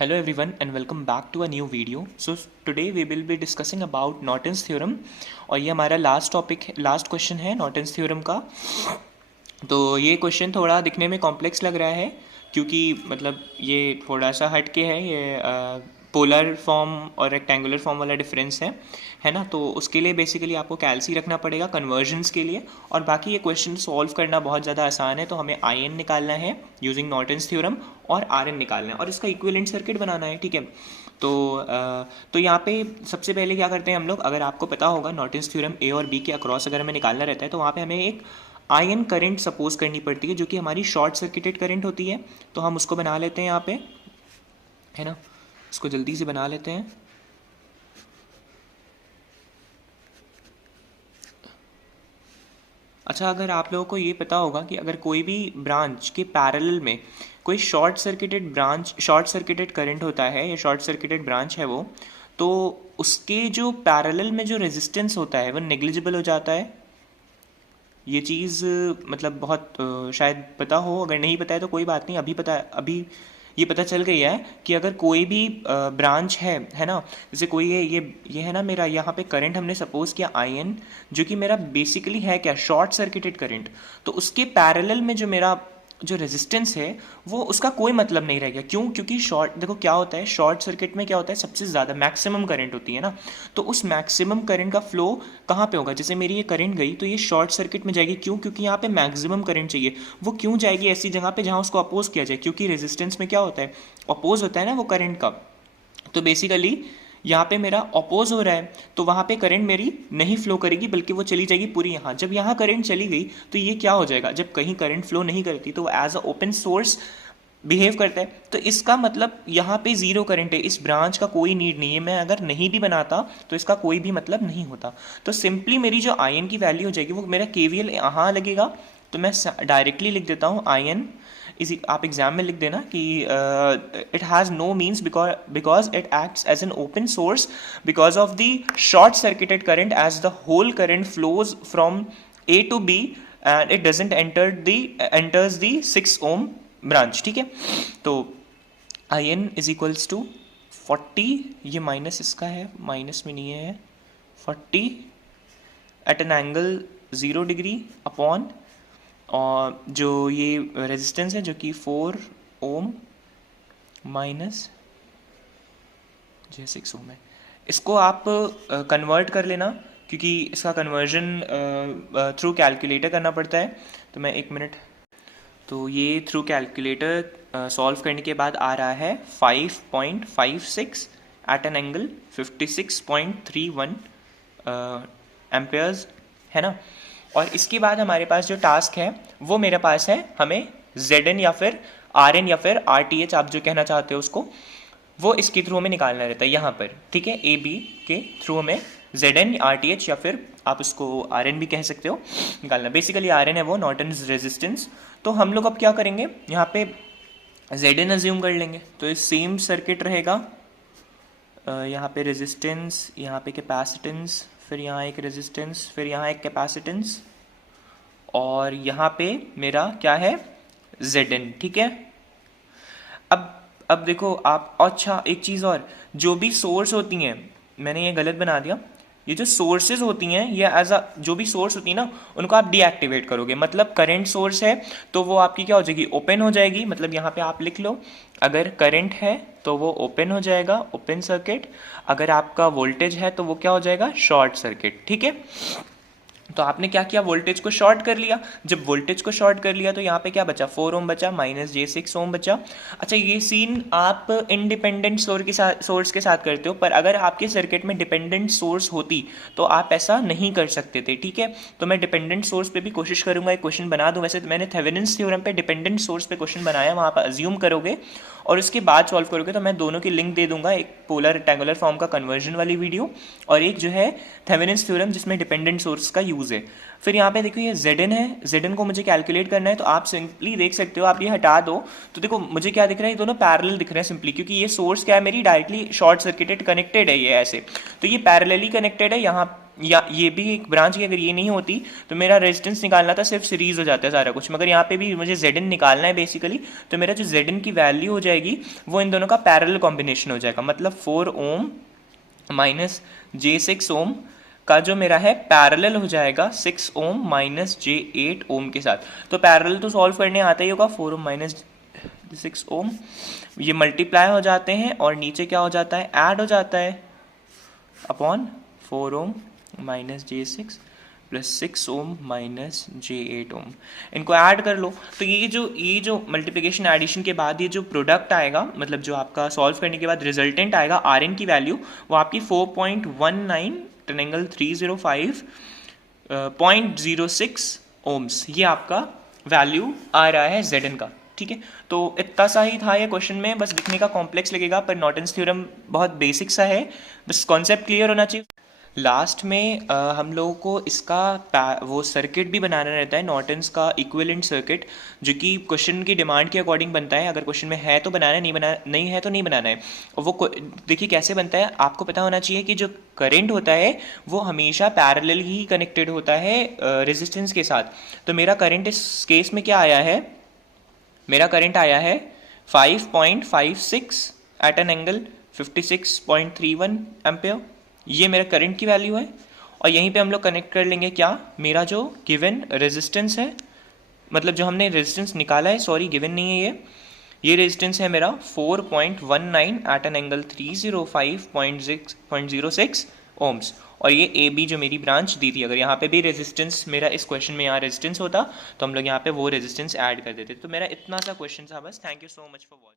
Hello everyone and welcome back to a new video. So today we will be discussing about Norton's theorem और ये हमारा last question है Norton's theorem का। तो ये question थोड़ा दिखने में कॉम्प्लेक्स लग रहा है क्योंकि मतलब ये थोड़ा सा हट के है, ये पोलर फॉर्म और रेक्टेंगुलर फॉर्म वाला डिफरेंस है ना। तो उसके लिए बेसिकली आपको कैल्सी रखना पड़ेगा कन्वर्जन्स के लिए, और बाकी ये क्वेश्चन सॉल्व करना बहुत ज़्यादा आसान है। तो हमें आई एन निकालना है यूजिंग नॉर्टन्स थ्योरम और आर एन निकालना है और इसका इक्विवेलेंट सर्किट बनाना है, ठीक है। तो यहाँ पे सबसे पहले क्या करते हैं हम लोग, अगर आपको पता होगा नॉर्टन्स थ्योरम ए और बी के अक्रॉस अगर हमें निकालना रहता है तो वहाँ पे हमें एक आयन करंट सपोज करनी पड़ती है जो कि हमारी शॉर्ट सर्किटेड करंट होती है। तो हम उसको बना लेते हैं यहाँ पे, है ना, इसको जल्दी से बना लेते हैं। अच्छा, अगर आप लोगों को ये पता होगा कि अगर कोई भी ब्रांच के पैरेलल में कोई शॉर्ट सर्किटेड करंट होता है या शॉर्ट सर्किटेड ब्रांच है वो, तो उसके जो पैरेलल में जो रेजिस्टेंस होता है वो नेग्लिजिबल हो जाता है। ये चीज़ मतलब बहुत शायद पता हो, अगर नहीं पता है तो कोई बात नहीं, अभी ये पता चल गई है कि अगर कोई भी ब्रांच है ना, जैसे कोई ये है ना, मेरा यहाँ पे करंट हमने सपोज किया आई एन, जो कि मेरा बेसिकली है क्या, शॉर्ट सर्किटेड करंट। तो उसके पैरेलल में जो मेरा जो रेजिस्टेंस है वो उसका कोई मतलब नहीं रह गया। क्यों? क्योंकि देखो क्या होता है, शॉर्ट सर्किट में क्या होता है, सबसे ज़्यादा मैक्सिमम करंट होती है ना। तो उस मैक्सिमम करंट का फ्लो कहाँ पे होगा, जैसे मेरी ये करंट गई तो ये शॉर्ट सर्किट में जाएगी। क्यों? क्योंकि यहाँ पे मैक्सिमम करंट चाहिए। वो क्यों जाएगी ऐसी जगह पे जहाँ उसको अपोज किया जाए, क्योंकि रेजिस्टेंस में क्या होता है, अपोज होता है ना वो करंट का। तो बेसिकली यहाँ पे मेरा अपोज हो रहा है तो वहाँ पे करंट मेरी नहीं फ्लो करेगी, बल्कि वो चली जाएगी पूरी यहाँ। जब यहाँ करंट चली गई तो ये क्या हो जाएगा, जब कहीं करंट फ्लो नहीं करती तो वो as a open source behave करता है। तो इसका मतलब यहाँ पे जीरो करंट है, इस ब्रांच का कोई नीड नहीं है। मैं अगर नहीं भी बनाता तो इसका कोई भी मतलब नहीं होता। तो सिंपली मेरी जो आई एन की वैल्यू हो जाएगी वो मेरा केवीएल यहाँ लगेगा। तो मैं डायरेक्टली लिख देता हूँ आई एन इसी, आप एग्जाम में लिख देना कि it has no means because it acts as an open source because of the short circuited current as the whole current flows from a to b and it doesn't enters the 6 ohm branch, ठीक है। तो I N is equals to 40, ये minus इसका है, minus में नहीं है, 40 at an angle 0 degree upon और जो ये रेजिस्टेंस है जो कि 4 ओम माइनस जो 6 ओम है, इसको आप कन्वर्ट कर लेना क्योंकि इसका कन्वर्जन थ्रू कैलकुलेटर करना पड़ता है। तो मैं 1 मिनट, तो ये थ्रू कैलकुलेटर सॉल्व करने के बाद आ रहा है 5.56 एट एन एंगल 56.31 एम्पेयर्स, है ना। और इसके बाद हमारे पास जो टास्क है वो मेरे पास है, हमें ZN या फिर RN या फिर RTH, आप जो कहना चाहते हो उसको, वो इसके थ्रू हमें निकालना रहता है यहाँ पर, ठीक है। AB के थ्रू हमें ZN, RTH या फिर आप उसको RN भी कह सकते हो निकालना। बेसिकली RN है वो नॉर्टन्स रेजिस्टेंस। तो हम लोग अब क्या करेंगे, यहाँ पे ZN अज्यूम कर लेंगे। तो ये सेम सर्किट रहेगा, यहाँ पे रेजिस्टेंस, यहाँ पे कैपेसिटेंस, फिर यहाँ एक रेजिस्टेंस, फिर यहाँ एक कैपेसिटेंस, और यहाँ पे मेरा क्या है, ZN, ठीक है। अब देखो आप, अच्छा एक चीज़ और, जो भी सोर्स होती हैं, मैंने ये गलत बना दिया, ये जो सोर्सेज होती हैं ये एज अ, जो भी सोर्स होती है ना उनको आप डीएक्टिवेट करोगे। मतलब करंट सोर्स है तो वो आपकी क्या हो जाएगी, ओपन हो जाएगी। मतलब यहाँ पे आप लिख लो, अगर करंट है तो वो ओपन हो जाएगा, ओपन सर्किट। अगर आपका वोल्टेज है तो वो क्या हो जाएगा, शॉर्ट सर्किट, ठीक है। तो आपने क्या किया, वोल्टेज को शॉर्ट कर लिया। जब वोल्टेज को शॉर्ट कर लिया तो यहाँ पे क्या बचा, 4 ओम बचा, माइनस J6 ओम बचा। अच्छा, ये सीन आप इंडिपेंडेंट सोर्स के साथ करते हो, पर अगर आपके सर्किट में डिपेंडेंट सोर्स होती तो आप ऐसा नहीं कर सकते थे, ठीक है। तो मैं डिपेंडेंट सोर्स पे भी कोशिश करूंगा एक क्वेश्चन बना दूं। वैसे तो मैंने थेवेनिन्स थ्योरम पे डिपेंडेंट सोर्स पे क्वेश्चन बनाया, वहाँ पर अज्यूम करोगे और उसके बाद सॉल्व करोगे। तो मैं दोनों की लिंक दे दूंगा, एक पोलर रेक्टेंगुलर फॉर्म का कन्वर्जन वाली वीडियो और एक जो है थेवेनिन्स थ्योरम जिसमें डिपेंडेंट सोर्स का यूज है। फिर यहाँ पे देखो ये ZN है, ZN को मुझे कैलकुलेट करना है। तो आप सिंपली देख सकते हो, आप ये हटा दो तो देखो मुझे क्या दिख रहा है, ये दोनों पैरेलल दिख रहे हैं सिंपली, क्योंकि ये सोर्स क्या है, मेरी डायरेक्टली शॉर्ट सर्किटेड कनेक्टेड है ये ऐसे। तो ये पैरेलली कनेक्टेड है, यहाँ या ये भी एक ब्रांच की अगर ये नहीं होती तो मेरा रेजिस्टेंस निकालना था, सिर्फ सीरीज हो जाता है सारा कुछ, मगर यहाँ पे भी मुझे Zn निकालना है बेसिकली। तो मेरा जो Zn की वैल्यू हो जाएगी वो इन दोनों का पैरेलल कॉम्बिनेशन हो जाएगा, मतलब 4 ओम माइनस J6 ओम का जो मेरा है पैरेलल हो जाएगा 6 ओम माइनस J8 ओम के साथ। तो पैरेलल तो सॉल्व करने आता ही होगा, 4 ओम माइनस 6 ओम ये मल्टीप्लाई हो जाते हैं और नीचे क्या हो जाता है, ऐड हो जाता है अपॉन 4 ओम माइनस J6 प्लस 6 ओम माइनस J8 ओम। इनको ऐड कर लो तो ये जो मल्टीप्लिकेशन एडिशन के बाद ये जो प्रोडक्ट आएगा, मतलब जो आपका सॉल्व करने के बाद रिजल्टेंट आएगा Rn की वैल्यू, वो आपकी 4.19 टेन एंगल 305.06 ओम्स, ये आपका वैल्यू आ रहा है Zn का। ठीक है, तो इतना सा ही था ये क्वेश्चन में, बस दिखने का कॉम्प्लेक्स लगेगा पर नॉर्टन्स थ्योरम बहुत बेसिक सा है, बस कॉन्सेप्ट क्लियर होना चाहिए। लास्ट में हम लोगों को इसका वो सर्किट भी बनाना रहता है, नॉर्टन्स का इक्विवेलेंट सर्किट, जो कि क्वेश्चन की डिमांड के अकॉर्डिंग बनता है। अगर क्वेश्चन में है तो बनाना है, नहीं है तो नहीं बनाना है। और वो देखिए कैसे बनता है, आपको पता होना चाहिए कि जो करंट होता है वो हमेशा पैरेलल ही कनेक्टेड होता है रेजिस्टेंस के साथ। तो मेरा करंट इस केस में क्या आया है, मेरा करंट आया है 5.56 एट एन एंगल 56.31 एम्पेयर, ये मेरा करंट की वैल्यू है। और यहीं पे हम लोग कनेक्ट कर लेंगे क्या, मेरा जो गिवन रेजिस्टेंस है, मतलब जो हमने रेजिस्टेंस निकाला है, सॉरी गिवन नहीं है ये रेजिस्टेंस है मेरा 4.19 एट एन एंगल 305.06 ओम्स। और ये ए बी जो मेरी ब्रांच दी थी, अगर यहाँ पे भी रेजिस्टेंस मेरा इस क्वेश्चन में यहाँ रेजिस्टेंस होता तो हम लोग यहाँ पे वो रेजिस्टेंस ऐड कर देते। तो मेरा इतना सा क्वेश्चन था बस। Thank you so much for watching.